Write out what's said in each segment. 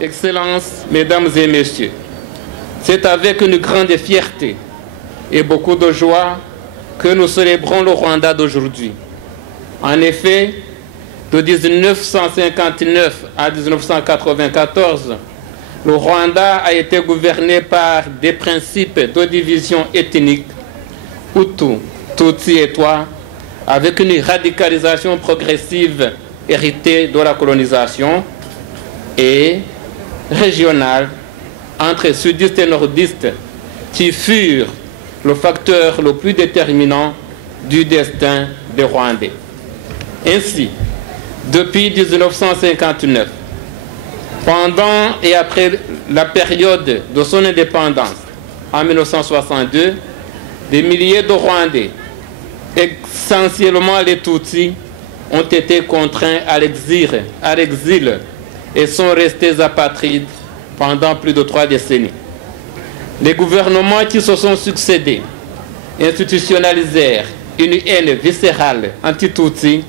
Excellences, Mesdames et Messieurs, c'est avec une grande fierté et beaucoup de joie que nous célébrons le Rwanda d'aujourd'hui. En effet, de 1959 à 1994, le Rwanda a été gouverné par des principes de division ethnique, Hutu, Tutsi et Twa, avec une radicalisation progressive héritée de la colonisation et régionale entre sudistes et nordistes qui furent le facteur le plus déterminant du destin des Rwandais. Ainsi, depuis 1959, pendant et après la période de son indépendance, en 1962, des milliers de Rwandais, essentiellement les Tutsis, ont été contraints à l'exil et sont restés apatrides pendant plus de 3 décennies. Les gouvernements qui se sont succédés institutionnalisèrent une haine viscérale anti-Tutsi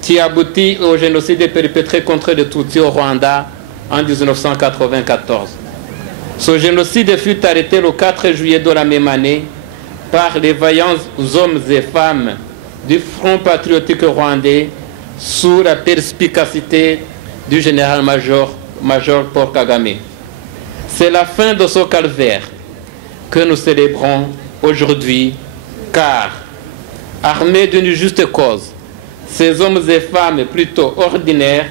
qui aboutit au génocide perpétré contre les Tutsis au Rwanda en 1994. Ce génocide fut arrêté le 4 juillet de la même année par les vaillants hommes et femmes du Front patriotique rwandais sous la perspicacité du général-major Paul Kagame. C'est la fin de ce calvaire que nous célébrons aujourd'hui, car, armés d'une juste cause, ces hommes et femmes plutôt ordinaires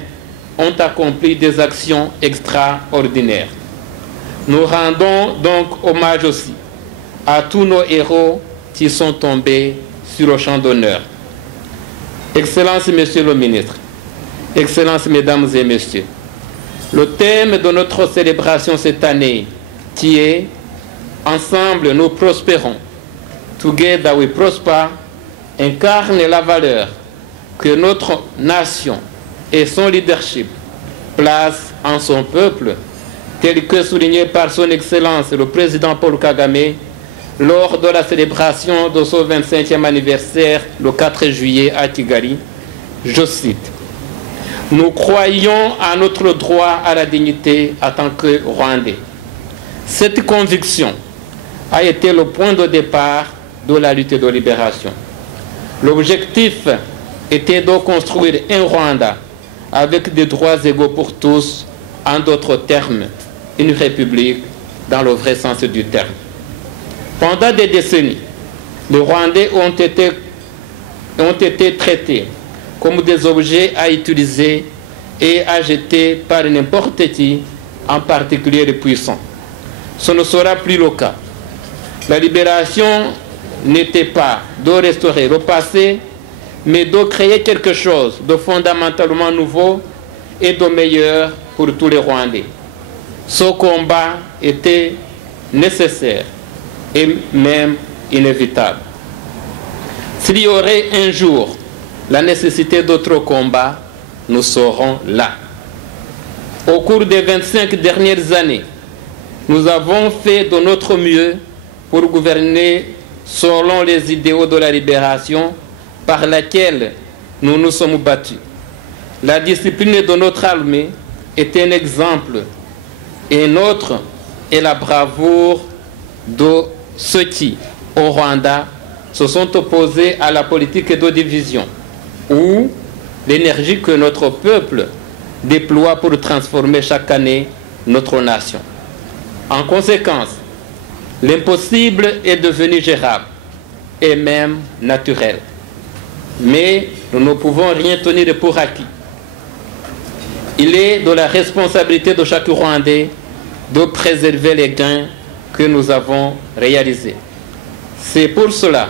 ont accompli des actions extraordinaires. Nous rendons donc hommage aussi à tous nos héros qui sont tombés sur le champ d'honneur. Excellences, Monsieur le Ministre, Excellences, Mesdames et Messieurs, le thème de notre célébration cette année, qui est « Ensemble, nous prospérons », Together we prosper, incarne la valeur que notre nation et son leadership placent en son peuple, tel que souligné par son Excellence le Président Paul Kagame lors de la célébration de son 25e anniversaire le 4 juillet à Kigali. Je cite: « Nous croyons à notre droit à la dignité en tant que Rwandais. » Cette conviction a été le point de départ de la lutte de libération. L'objectif était de construire un Rwanda avec des droits égaux pour tous, en d'autres termes, une république dans le vrai sens du terme. Pendant des décennies, les Rwandais ont été traités comme des objets à utiliser et à jeter par n'importe qui, en particulier les puissants. Ce ne sera plus le cas. La libération n'était pas de restaurer le passé, mais de créer quelque chose de fondamentalement nouveau et de meilleur pour tous les Rwandais. Ce combat était nécessaire et même inévitable. S'il y aurait un jour la nécessité d'autres combats, nous serons là. Au cours des 25 dernières années, nous avons fait de notre mieux pour gouverner selon les idéaux de la libération par laquelle nous nous sommes battus. La discipline de notre armée est un exemple, et notre est la bravoure de ceux qui, au Rwanda, se sont opposés à la politique de division, ou l'énergie que notre peuple déploie pour transformer chaque année notre nation. En conséquence, l'impossible est devenu gérable et même naturel. Mais nous ne pouvons rien tenir pour acquis. Il est de la responsabilité de chaque Rwandais de préserver les gains que nous avons réalisés. C'est pour cela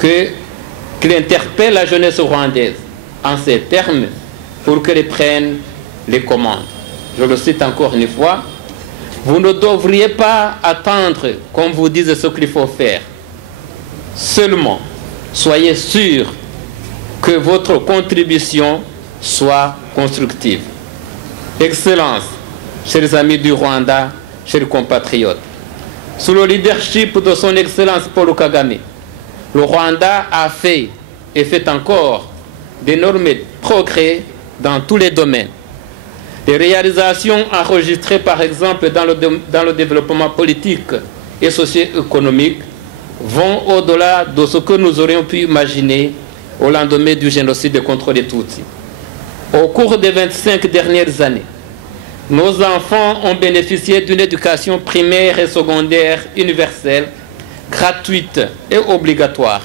qu'il interpelle la jeunesse rwandaise en ces termes pour qu'elle prenne les commandes. Je le cite encore une fois: vous ne devriez pas attendre qu'on vous dise ce qu'il faut faire. Seulement, soyez sûrs que votre contribution soit constructive. Excellences, chers amis du Rwanda, chers compatriotes, sous le leadership de son Excellence Paul Kagame, le Rwanda a fait et fait encore d'énormes progrès dans tous les domaines. Les réalisations enregistrées par exemple dans le développement politique et socio-économique vont au-delà de ce que nous aurions pu imaginer au lendemain du génocide contre les Tutsis. Au cours des 25 dernières années, nos enfants ont bénéficié d'une éducation primaire et secondaire universelle, gratuite et obligatoire,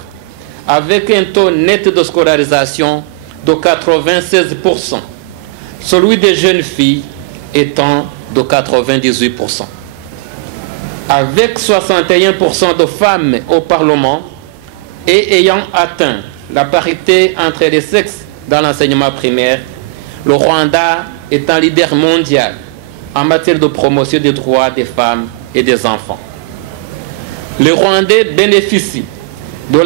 avec un taux net de scolarisation de 96%, celui des jeunes filles étant de 98%. Avec 61% de femmes au Parlement et ayant atteint la parité entre les sexes dans l'enseignement primaire, le Rwanda est un leader mondial en matière de promotion des droits des femmes et des enfants. Les Rwandais bénéficient de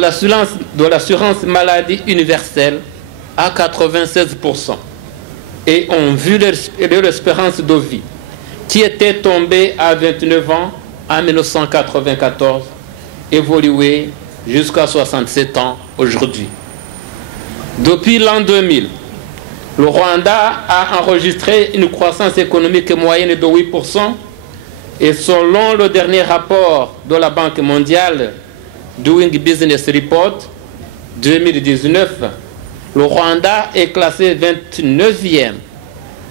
l'assurance maladie universelle à 96% et ont vu leur espérance de vie, qui était tombée à 29 ans en 1994, évoluer jusqu'à 67 ans aujourd'hui. Depuis l'an 2000, le Rwanda a enregistré une croissance économique moyenne de 8% et selon le dernier rapport de la Banque mondiale, Doing Business Report 2019, le Rwanda est classé 29e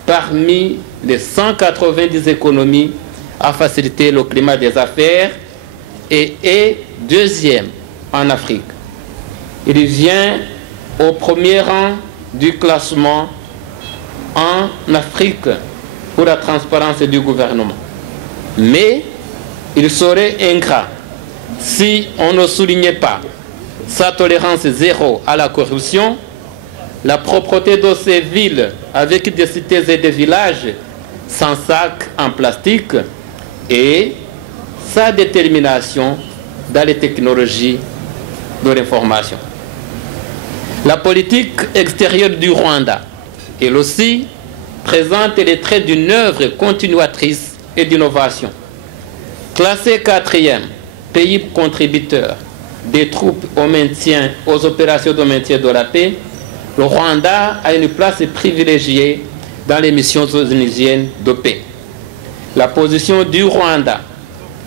parmi les 190 économies à faciliter le climat des affaires et est 2e en Afrique. Il vient au premier rang du classement en Afrique pour la transparence du gouvernement. Mais il serait ingrat si on ne soulignait pas sa tolérance zéro à la corruption, la propreté de ces villes avec des cités et des villages sans sacs en plastique et sa détermination dans les technologies de l'information. La politique extérieure du Rwanda, elle aussi, présente les traits d'une œuvre continuatrice et d'innovation. Classé 4e pays contributeur des troupes aux opérations de maintien de la paix, le Rwanda a une place privilégiée dans les missions onusiennes de paix. La position du Rwanda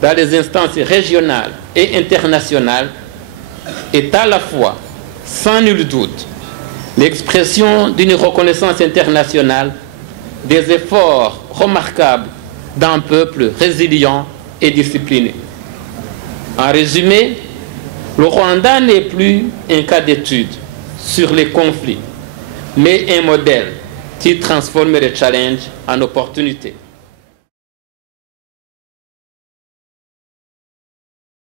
dans les instances régionales et internationales est à la fois, sans nul doute, l'expression d'une reconnaissance internationale des efforts remarquables d'un peuple résilient et discipliné. En résumé, le Rwanda n'est plus un cas d'étude sur les conflits, mais un modèle qui transforme les challenges en opportunités.